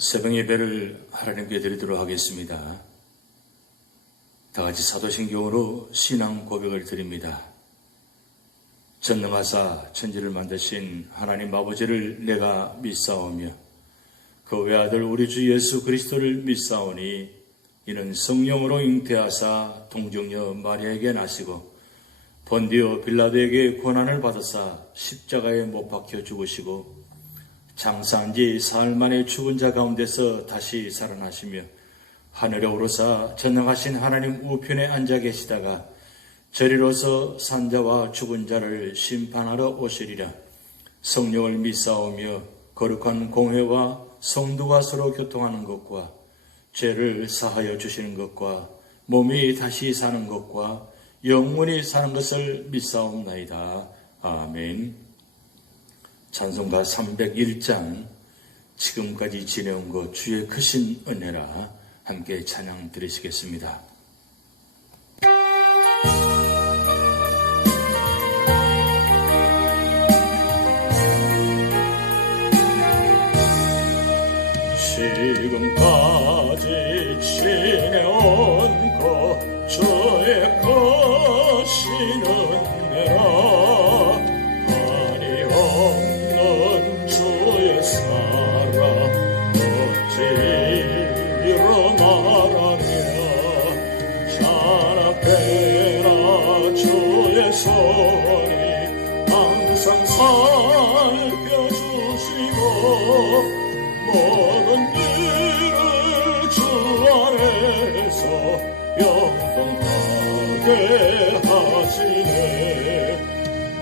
새벽 예배를 하나님께 드리도록 하겠습니다. 다 같이 사도신경으로 신앙 고백을 드립니다. 전능하사 천지를 만드신 하나님 아버지를 내가 믿사오며 그 외아들 우리 주 예수 그리스도를 믿사오니 이는 성령으로 잉태하사 동정녀 마리아에게 나시고 본디오 빌라도에게 고난을 받으사 십자가에 못 박혀 죽으시고 장사한 지 사흘 만에 죽은 자 가운데서 다시 살아나시며 하늘에 오르사 전능하신 하나님 우편에 앉아 계시다가 저리로서 산자와 죽은 자를 심판하러 오시리라. 성령을 믿사오며 거룩한 공회와 성도가 서로 교통하는 것과 죄를 사하여 주시는 것과 몸이 다시 사는 것과 영원히 사는 것을 믿사옵나이다. 아멘. 찬송가 301장 지금까지 지내온 것 주의 크신 은혜라 함께 찬양 드리시겠습니다. 지금까지 지내온 것 주의 크신 은혜라 항상 살펴주시고 모든 일을 주 안에서 영광하게 하시네.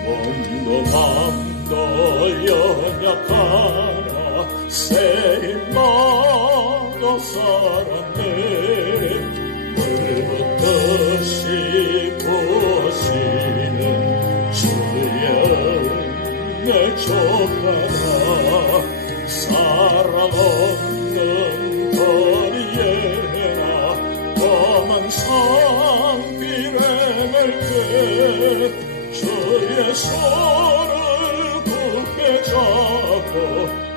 몸도 맘도 연약하나 새 힘마저 살았네. 물붓듯이 부으시는 주의 내 족하나 사랑 없는 거리에나 험한 산길에 갈 때 주의 손을 굳게 잡고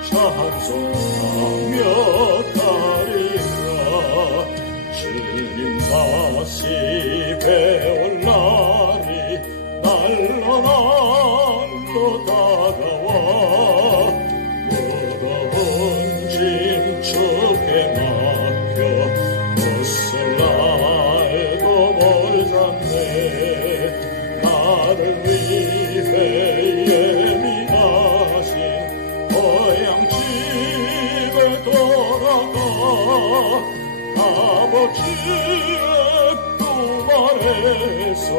찬송하며 가리라. 주님 다시 배울 날이 날로 다가와 무거운 짐 주께 맡겨 못쓸 날도 뭘 잡네. 나를 위해 예민하신 고향 집에 돌아가 아버지의 품 아래서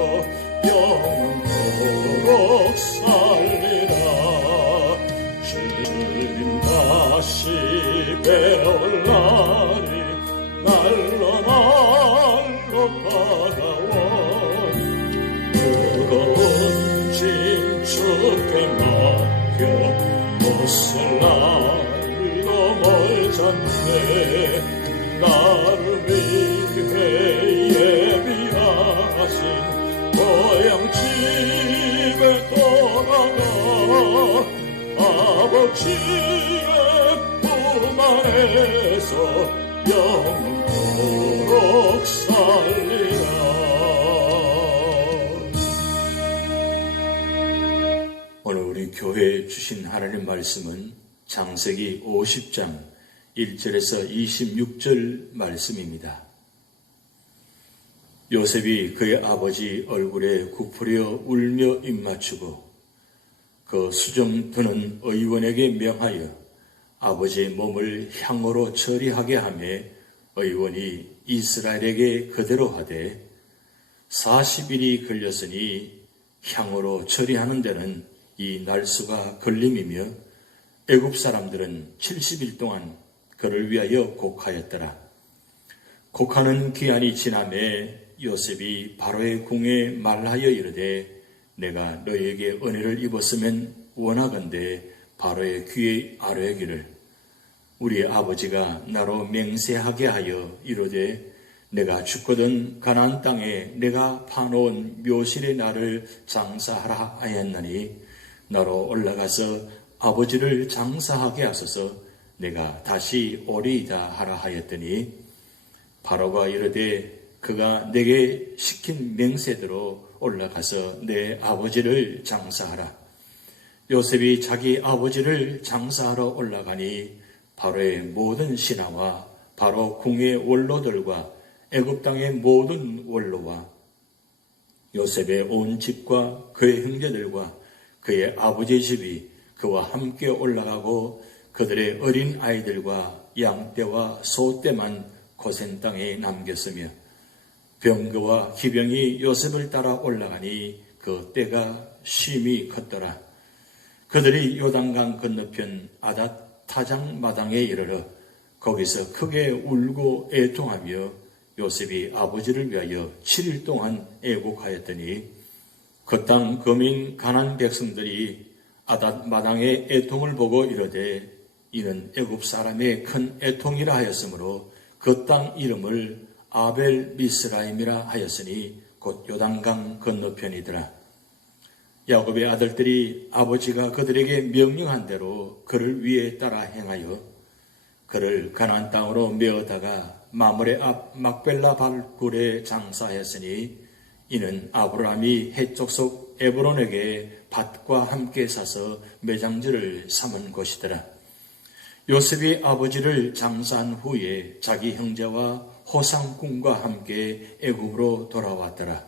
영원토록 살리라. 주님 다시 배울 날이 날로 다가와 무거운 짐 주께 맡겨 못쓸 날도 멀잖네. 나를 위해 예비하신 고향 집에 돌아가 아버지의 품 안에서 영원토록 살리라. 오늘 우리 교회에 주신 하나님 말씀은 창세기 50장 1절에서 26절 말씀입니다. 요셉이 그의 아버지 얼굴에 굽으려 울며 입맞추고 그 수정부는 의원에게 명하여 아버지의 몸을 향으로 처리하게 하며 의원이 이스라엘에게 그대로 하되 40일이 걸렸으니 향으로 처리하는 데는 이 날수가 걸림이며 애굽 사람들은 70일 동안 그를 위하여 곡하였더라. 곡하는 기한이 지남에 요셉이 바로의 궁에 말하여 이르되 내가 너희에게 은혜를 입었으면 원하건대 바로의 귀에 아뢰기를 우리 아버지가 나로 맹세하게 하여 이르되 내가 죽거든 가나안 땅에 내가 파놓은 묘실에 나를 장사하라 하였나니 나로 올라가서 아버지를 장사하게 하소서. 내가 다시 오리이다 하라 하였더니 바로가 이르되 그가 내게 시킨 명세대로 올라가서 내 아버지를 장사하라. 요셉이 자기 아버지를 장사하러 올라가니 바로의 모든 신하와 바로 궁의 원로들과 애굽 땅의 모든 원로와 요셉의 온 집과 그의 형제들과 그의 아버지의 집이 그와 함께 올라가고 그들의 어린 아이들과 양떼와 소떼만 고센 땅에 남겼으며 병거와 기병이 요셉을 따라 올라가니 그 떼가 심히 컸더라. 그들이 요단강 건너편 아닷 타장 마당에 이르러 거기서 크게 울고 애통하며 요셉이 아버지를 위하여 7일 동안 애곡하였더니 그 땅 거민 가나안 백성들이 아닷 마당의 애통을 보고 이르되 이는 애굽 사람의 큰 애통이라 하였으므로 그 땅 이름을 아벨 미스라임이라 하였으니 곧 요단강 건너편이더라. 야곱의 아들들이 아버지가 그들에게 명령한 대로 그를 위에 따라 행하여 그를 가나안 땅으로 메어다가 마므레 앞 막벨라 발굴에 장사하였으니 이는 아브라함이 헷 족속 에브론에게 밭과 함께 사서 매장지를 삼은 곳이더라. 요셉이 아버지를 장사한 후에 자기 형제와 호상군과 함께 애굽으로 돌아왔더라.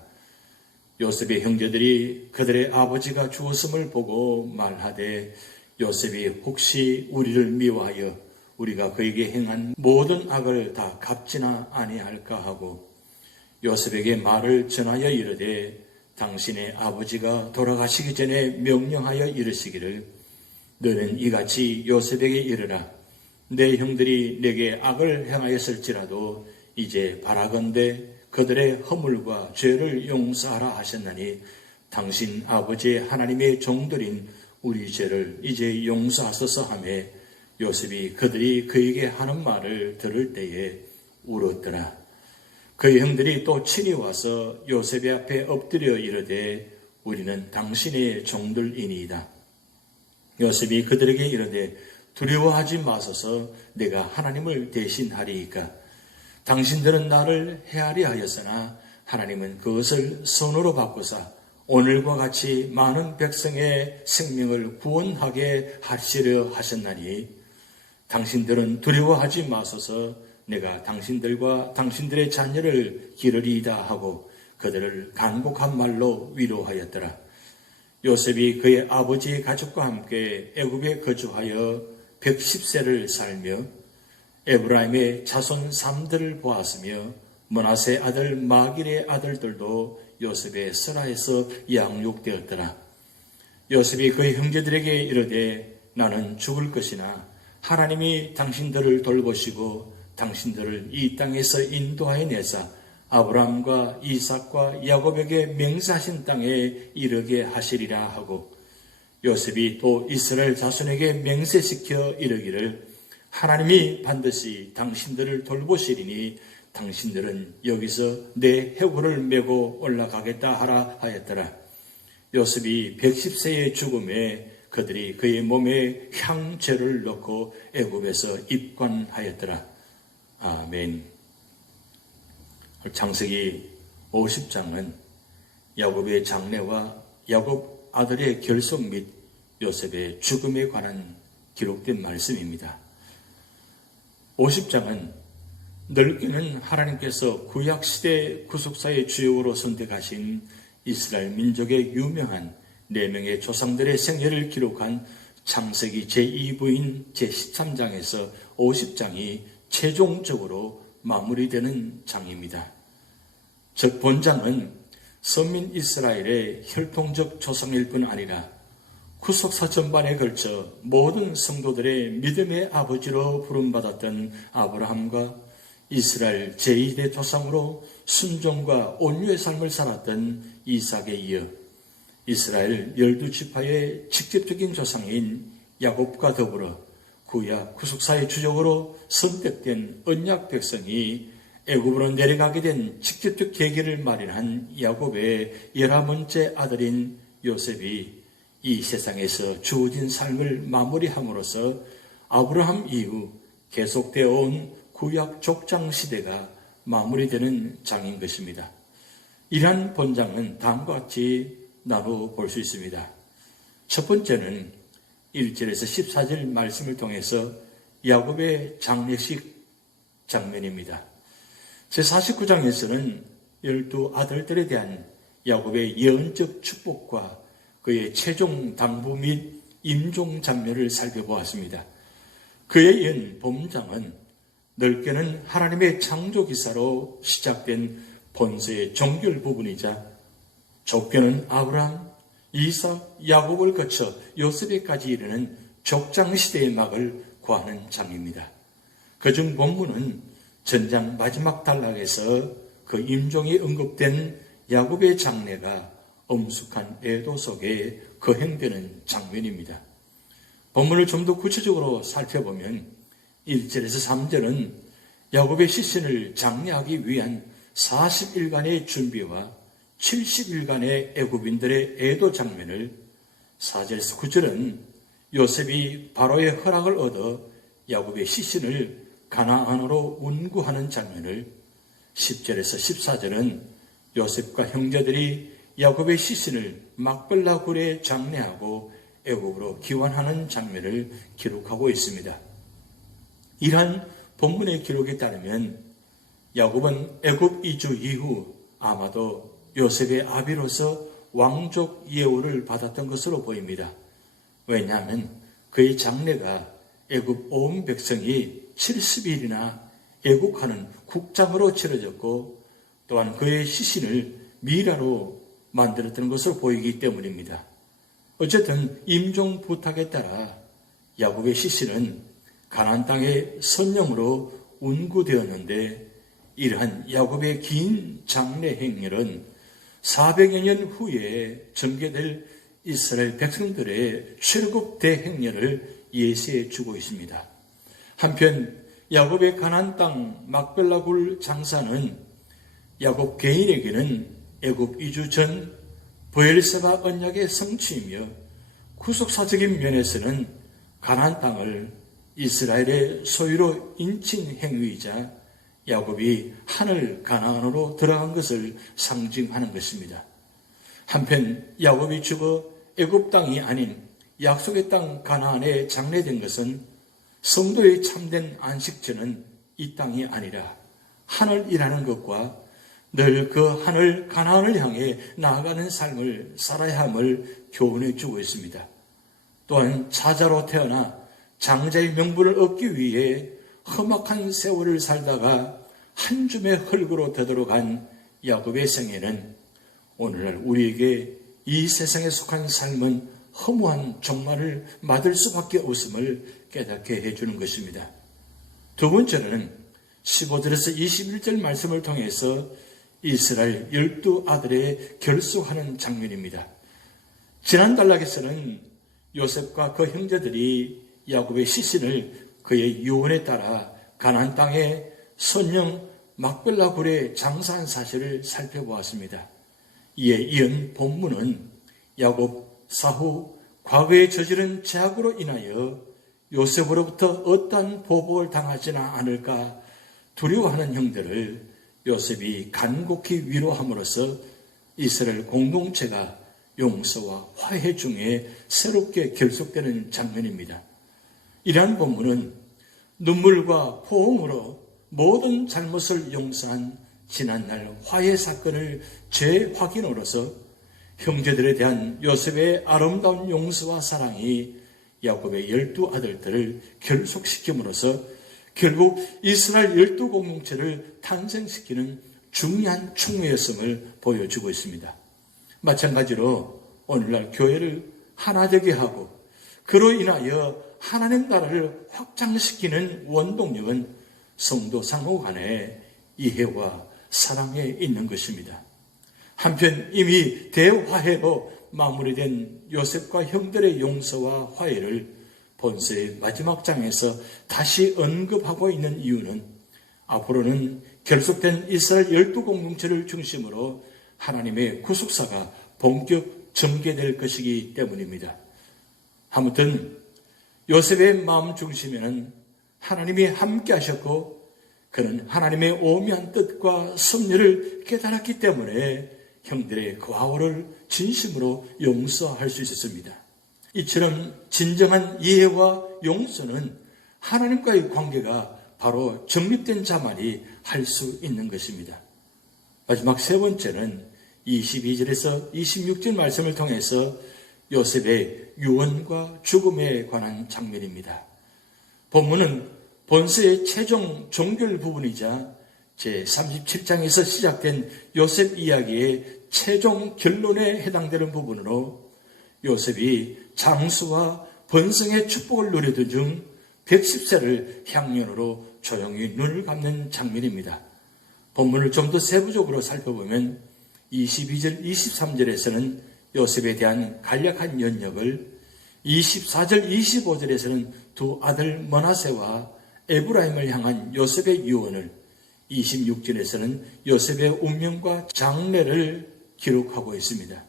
요셉의 형제들이 그들의 아버지가 죽었음을 보고 말하되 요셉이 혹시 우리를 미워하여 우리가 그에게 행한 모든 악을 다 갚지나 아니할까 하고 요셉에게 말을 전하여 이르되 당신의 아버지가 돌아가시기 전에 명령하여 이르시기를 너는 이같이 요셉에게 이르라. 내 형들이 내게 악을 행하였을지라도 이제 바라건대 그들의 허물과 죄를 용서하라 하셨나니 당신 아버지의 하나님의 종들인 우리 죄를 이제 용서하소서 하며 요셉이 그들이 그에게 하는 말을 들을 때에 울었더라. 그의 형들이 또 친히 와서 요셉의 앞에 엎드려 이르되 우리는 당신의 종들이니이다. 요셉이 그들에게 이르되 두려워하지 마소서. 내가 하나님을 대신하리이까. 당신들은 나를 헤아리 하였으나 하나님은 그것을 선으로 바꾸사 오늘과 같이 많은 백성의 생명을 구원하게 하시려 하셨나니 당신들은 두려워하지 마소서. 내가 당신들과 당신들의 자녀를 기르리이다 하고 그들을 간곡한 말로 위로하였더라. 요셉이 그의 아버지의 가족과 함께 애굽에 거주하여 110세를 살며 에브라임의 자손 3들을 보았으며 므낫세 아들 마길의 아들들도 요셉의 설하에서 양육되었더라. 요셉이 그의 형제들에게 이르되 나는 죽을 것이나 하나님이 당신들을 돌보시고 당신들을 이 땅에서 인도하여 내사 아브라함과 이삭과 야곱에게 맹세하신 땅에 이르게 하시리라 하고 요셉이 또 이스라엘 자손에게 맹세시켜 이르기를 하나님이 반드시 당신들을 돌보시리니 당신들은 여기서 내 해골을 메고 올라가겠다 하라 하였더라. 요셉이 110세의 죽음에 그들이 그의 몸에 향죄를 넣고 애굽에서 입관하였더라. 아멘. 창세기 50장은 야곱의 장래와 야곱 아들의 결속 및 요셉의 죽음에 관한 기록된 말씀입니다. 50장은 넓게는 하나님께서 구약시대 구속사의 주역으로 선택하신 이스라엘 민족의 유명한 4명의 조상들의 생애를 기록한 창세기 제2부인 제13장에서 50장이 최종적으로 마무리되는 장입니다. 즉 본장은 선민 이스라엘의 혈통적 조상일 뿐 아니라 구속사 전반에 걸쳐 모든 성도들의 믿음의 아버지로 부름받았던 아브라함과 이스라엘 제2대 조상으로 순종과 온유의 삶을 살았던 이삭에 이어 이스라엘 12지파의 직접적인 조상인 야곱과 더불어 구약 구속사의 주적으로 선택된 언약 백성이 애굽으로 내려가게 된 직접적 계기를 마련한 야곱의 11번째 아들인 요셉이 이 세상에서 주어진 삶을 마무리함으로써 아브라함 이후 계속되어 온 구약 족장 시대가 마무리되는 장인 것입니다. 이러한 본장은 다음과 같이 나누어 볼 수 있습니다. 첫 번째는 1절에서 14절 말씀을 통해서 야곱의 장례식 장면입니다. 제49장에서는 12 아들들에 대한 야곱의 예언적 축복과 그의 최종 당부 및 임종 장면을 살펴보았습니다. 그에 이은 본장은 넓게는 하나님의 창조 기사로 시작된 본서의 종결 부분이자 좁게는 아브라함, 이삭, 야곱을 거쳐 요셉에까지 이르는 족장 시대의 막을 고하는 장입니다. 그중 본문은 전장 마지막 단락에서 그 임종이 언급된 야곱의 장례가 엄숙한 애도 속에 거행되는 장면입니다. 본문을 좀 더 구체적으로 살펴보면 1절에서 3절은 야곱의 시신을 장례하기 위한 40일간의 준비와 70일간의 애굽인들의 애도 장면을, 4절에서 9절은 요셉이 바로의 허락을 얻어 야곱의 시신을 가나안으로 운구하는 장면을, 10절에서 14절은 요셉과 형제들이 야곱의 시신을 막벨라 굴에 장례하고 애굽으로 귀환하는 장면을 기록하고 있습니다. 이러한 본문의 기록에 따르면 야곱은 애굽 이주 이후 아마도 요셉의 아비로서 왕족 예우를 받았던 것으로 보입니다. 왜냐하면 그의 장례가 애굽 온 백성이 70일이나 애국하는 국장으로 치러졌고, 또한 그의 시신을 미라로 만들었던 것으로 보이기 때문입니다. 어쨌든 임종 부탁에 따라 야곱의 시신은 가나안 땅의 선령으로 운구되었는데, 이러한 야곱의 긴 장례 행렬은 400여 년 후에 전개될 이스라엘 백성들의 출애굽 대행렬을 예시해 주고 있습니다. 한편 야곱의 가나안 땅 막벨라 굴 장사는 야곱 개인에게는 애굽 이주 전 브엘세바 언약의 성취이며, 구속사적인 면에서는 가나안 땅을 이스라엘의 소유로 인친 행위이자 야곱이 하늘 가나안으로 들어간 것을 상징하는 것입니다. 한편 야곱이 죽어 애굽 땅이 아닌 약속의 땅 가나안에 장례된 것은 성도의 참된 안식처는 이 땅이 아니라 하늘이라는 것과 늘 그 하늘 가나안을 향해 나아가는 삶을 살아야 함을 교훈해 주고 있습니다. 또한 자자로 태어나 장자의 명분을 얻기 위해 험악한 세월을 살다가 한 줌의 흙으로 되돌아간 야곱의 생애는 오늘날 우리에게 이 세상에 속한 삶은 허무한 종말을 맞을 수밖에 없음을 깨닫게 해주는 것입니다. 두 번째는 15절에서 21절 말씀을 통해서 이스라엘 12아들의 결속하는 장면입니다. 지난 단락에서는 요셉과 그 형제들이 야곱의 시신을 그의 유언에 따라 가나안 땅의 선영 막벨라 굴에 장사한 사실을 살펴보았습니다. 이에 이은 본문은 야곱 사후 과거에 저지른 죄악으로 인하여 요셉으로부터 어떠한 보복을 당하지는 않을까 두려워하는 형들을 요셉이 간곡히 위로함으로써 이스라엘 공동체가 용서와 화해 중에 새롭게 결속되는 장면입니다. 이러한 본문은 눈물과 포옹으로 모든 잘못을 용서한 지난날 화해 사건을 재확인으로써 형제들에 대한 요셉의 아름다운 용서와 사랑이 야곱의 12아들들을 결속시킴으로써 결국 이스라엘 12공동체를 탄생시키는 중요한 충매였음을 보여주고 있습니다. 마찬가지로 오늘날 교회를 하나되게 하고 그로 인하여 하나님 나라를 확장시키는 원동력은 성도 상호 간의 이해와 사랑에 있는 것입니다. 한편 이미 대화해로 마무리된 요셉과 형들의 용서와 화해를 본서의 마지막 장에서 다시 언급하고 있는 이유는 앞으로는 결속된 이스라엘 12공동체를 중심으로 하나님의 구속사가 본격 전개될 것이기 때문입니다. 아무튼 요셉의 마음 중심에는 하나님이 함께 하셨고 그는 하나님의 오묘한 뜻과 섭리를 깨달았기 때문에 형들의 과오를 진심으로 용서할 수 있었습니다. 이처럼 진정한 이해와 용서는 하나님과의 관계가 바로 정립된 자만이 할 수 있는 것입니다. 마지막 세 번째는 22절에서 26절 말씀을 통해서 요셉의 유언과 죽음에 관한 장면입니다. 본문은 본서의 최종 종결 부분이자 제37장에서 시작된 요셉 이야기의 최종 결론에 해당되는 부분으로 요셉이 장수와 번성의 축복을 누리던 중 110세를 향년으로 조용히 눈을 감는 장면입니다. 본문을 좀 더 세부적으로 살펴보면 22절, 23절에서는 요셉에 대한 간략한 연역을, 24절, 25절에서는 두 아들 머나세와 에브라임을 향한 요셉의 유언을, 26절에서는 요셉의 운명과 장래를 기록하고 있습니다.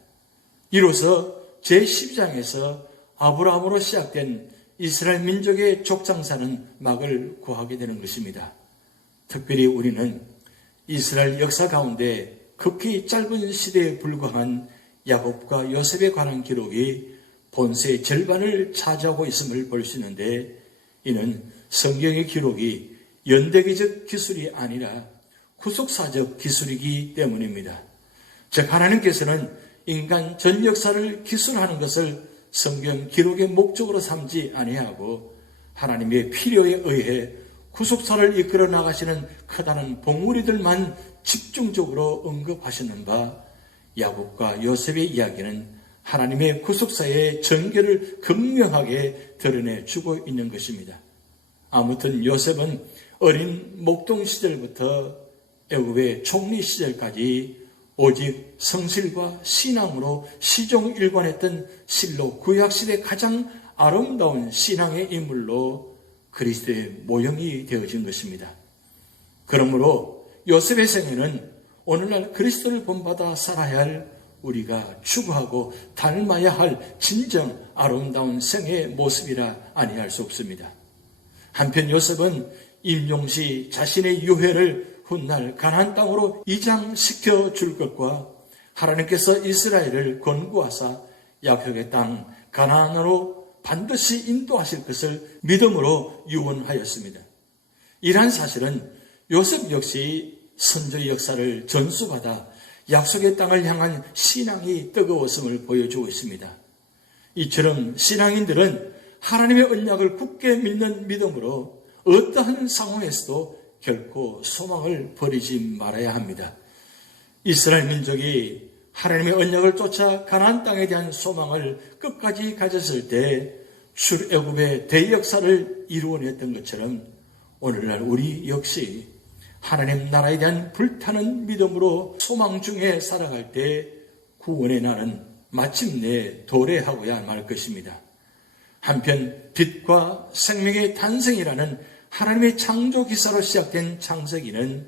이로써 제12장에서 아브라함으로 시작된 이스라엘 민족의 족장사는 막을 고하게 되는 것입니다. 특별히 우리는 이스라엘 역사 가운데 극히 짧은 시대에 불과한 야곱과 요셉에 관한 기록이 본서의 절반을 차지하고 있음을 볼 수 있는데, 이는 성경의 기록이 연대기적 기술이 아니라 구속사적 기술이기 때문입니다. 즉 하나님께서는 인간 전 역사를 기술하는 것을 성경 기록의 목적으로 삼지 아니하고 하나님의 필요에 의해 구속사를 이끌어 나가시는 커다란 봉우리들만 집중적으로 언급하시는 바, 야곱과 요셉의 이야기는 하나님의 구속사의 전개를 극명하게 드러내주고 있는 것입니다. 아무튼 요셉은 어린 목동 시절부터 애굽의 총리 시절까지 오직 성실과 신앙으로 시종일관했던 실로 구약시대 가장 아름다운 신앙의 인물로 그리스도의 모형이 되어진 것입니다. 그러므로 요셉의 생애는 오늘날 그리스도를 본받아 살아야 할 우리가 추구하고 닮아야 할 진정 아름다운 생애의 모습이라 아니할 수 없습니다. 한편 요셉은 임종시 자신의 유해를 훗날 가나안 땅으로 이장시켜 줄 것과 하나님께서 이스라엘을 건구하사 약속의 땅 가나안으로 반드시 인도하실 것을 믿음으로 유언하였습니다. 이러한 사실은 요셉 역시 선조의 역사를 전수받아 약속의 땅을 향한 신앙이 뜨거웠음을 보여주고 있습니다. 이처럼 신앙인들은 하나님의 언약을 굳게 믿는 믿음으로 어떠한 상황에서도 결코 소망을 버리지 말아야 합니다. 이스라엘 민족이 하나님의 언약을 쫓아 가나안 땅에 대한 소망을 끝까지 가졌을 때 출애굽의 대역사를 이루어냈던 것처럼 오늘날 우리 역시 하나님 나라에 대한 불타는 믿음으로 소망 중에 살아갈 때 구원의 날은 마침내 도래하고야 말 것입니다. 한편 빛과 생명의 탄생이라는 하나님의 창조 기사로 시작된 창세기는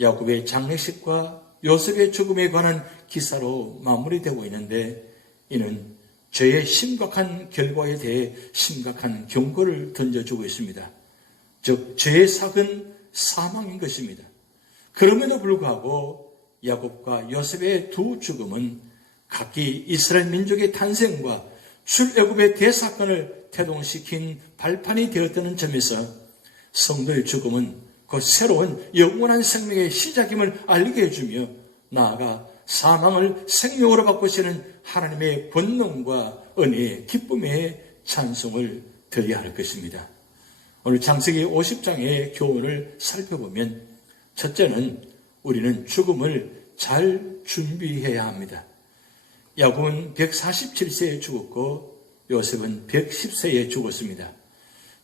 야곱의 장례식과 요셉의 죽음에 관한 기사로 마무리되고 있는데, 이는 죄의 심각한 결과에 대해 심각한 경고를 던져주고 있습니다. 즉 죄의 삭은 사망인 것입니다. 그럼에도 불구하고 야곱과 요셉의 두 죽음은 각기 이스라엘 민족의 탄생과 출애굽의 대사건을 태동시킨 발판이 되었다는 점에서 성도의 죽음은 곧 새로운 영원한 생명의 시작임을 알게 해주며 나아가 사망을 생명으로 바꾸시는 하나님의 권능과 은혜의 기쁨의 찬송을 드려야 할 것입니다. 오늘 창세기 50장의 교훈을 살펴보면, 첫째는 우리는 죽음을 잘 준비해야 합니다. 야곱은 147세에 죽었고 요셉은 110세에 죽었습니다.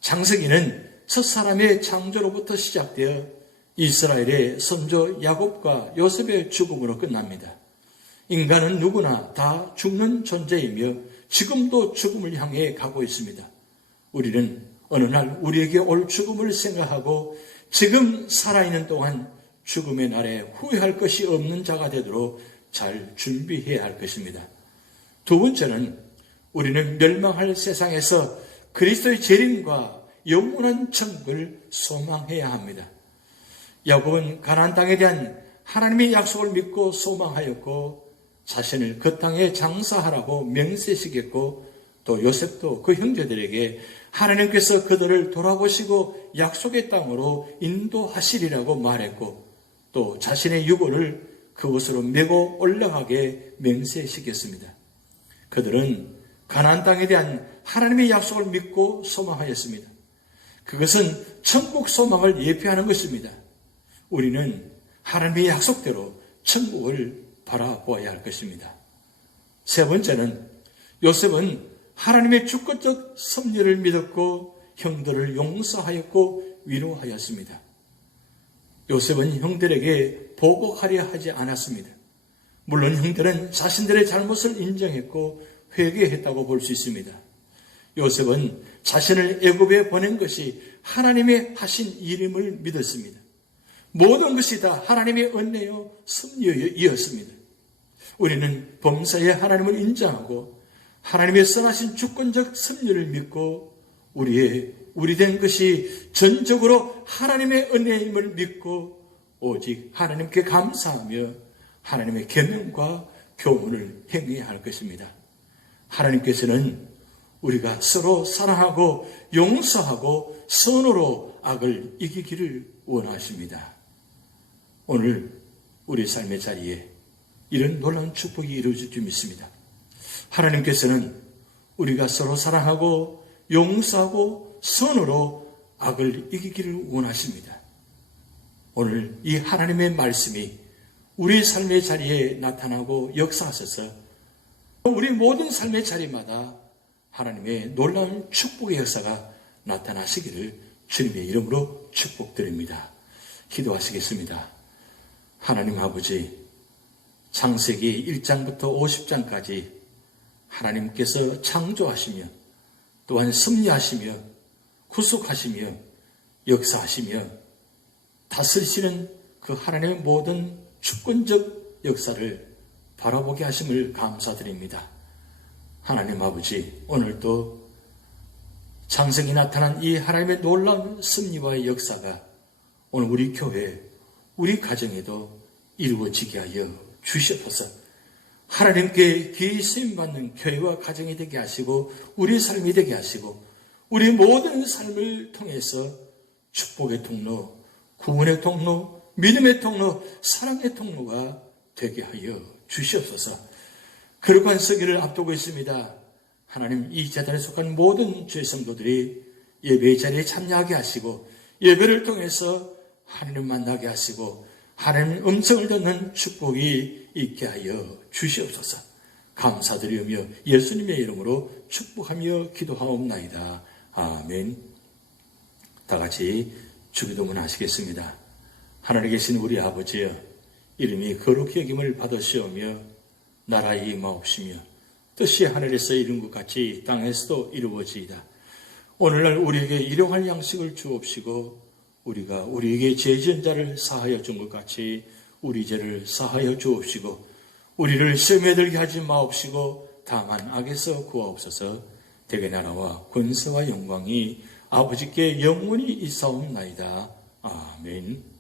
창세기는 첫사람의 창조로부터 시작되어 이스라엘의 선조 야곱과 요셉의 죽음으로 끝납니다. 인간은 누구나 다 죽는 존재이며 지금도 죽음을 향해 가고 있습니다. 우리는 어느 날 우리에게 올 죽음을 생각하고 지금 살아있는 동안 죽음의 날에 후회할 것이 없는 자가 되도록 잘 준비해야 할 것입니다. 두 번째는 우리는 멸망할 세상에서 그리스도의 재림과 영원한 천국을 소망해야 합니다. 야곱은 가나안 땅에 대한 하나님의 약속을 믿고 소망하였고 자신을 그 땅에 장사하라고 맹세시켰고 또 요셉도 그 형제들에게 하나님께서 그들을 돌아보시고 약속의 땅으로 인도하시리라고 말했고 또 자신의 유고를 그곳으로 메고 올라가게 맹세시켰습니다. 그들은 가나안 땅에 대한 하나님의 약속을 믿고 소망하였습니다. 그것은 천국 소망을 예표하는 것입니다. 우리는 하나님의 약속대로 천국을 바라보아야 할 것입니다. 세 번째는 요셉은 하나님의 주권적 섭리를 믿었고 형들을 용서하였고 위로하였습니다. 요셉은 형들에게 보복하려 하지 않았습니다. 물론 형들은 자신들의 잘못을 인정했고 회개했다고 볼 수 있습니다. 요셉은 자신을 애굽에 보낸 것이 하나님의 하신 일임을 믿었습니다. 모든 것이 다 하나님의 은혜요 섭리였습니다. 우리는 범사에 하나님을 인정하고 하나님의 선하신 주권적 섭리를 믿고 우리 된 것이 전적으로 하나님의 은혜임을 믿고 오직 하나님께 감사하며 하나님의 계명과 교훈을 행해야 할 것입니다. 하나님께서는 우리가 서로 사랑하고 용서하고 선으로 악을 이기기를 원하십니다. 오늘 우리 삶의 자리에 이런 놀라운 축복이 이루어질 줄 믿습니다. 하나님께서는 우리가 서로 사랑하고 용서하고 선으로 악을 이기기를 원하십니다. 오늘 이 하나님의 말씀이 우리 삶의 자리에 나타나고 역사하셔서 우리 모든 삶의 자리마다 하나님의 놀라운 축복의 역사가 나타나시기를 주님의 이름으로 축복드립니다. 기도하시겠습니다. 하나님 아버지, 창세기 1장부터 50장까지 하나님께서 창조하시며 또한 섭리하시며 구속하시며 역사하시며 다스리시는 그 하나님의 모든 주권적 역사를 바라보게 하심을 감사드립니다. 하나님 아버지, 오늘도 창세기 나타난 이 하나님의 놀라운 섭리와의 역사가 오늘 우리 교회, 우리 가정에도 이루어지게 하여 주시옵소서. 하나님께 귀히 쓰임받는 교회와 가정이 되게 하시고 우리 삶이 되게 하시고 우리 모든 삶을 통해서 축복의 통로, 구원의 통로, 믿음의 통로, 사랑의 통로가 되게 하여 주시옵소서. 거룩한 서기를 앞두고 있습니다. 하나님, 이 재단에 속한 모든 주의 성도들이 예배의 자리에 참여하게 하시고 예배를 통해서 하나님 만나게 하시고 하나님 음성을 듣는 축복이 있게 하여 주시옵소서. 감사드리며 예수님의 이름으로 축복하며 기도하옵나이다. 아멘. 다 같이 주기도문 하시겠습니다. 하늘에 계신 우리 아버지여, 이름이 거룩히 여김을 받으시오며 나라의 임하옵시며 뜻이 하늘에서 이룬 것 같이 땅에서도 이루어지이다. 오늘날 우리에게 일용할 양식을 주옵시고 우리가 우리에게 죄 지은 자를 사하여 준 것 같이 우리 죄를 사하여 주옵시고 우리를 시험에 들게 하지 마옵시고 다만 악에서 구하옵소서. 대개 나라와 권세와 영광이 아버지께 영원히 있사옵나이다. 아멘.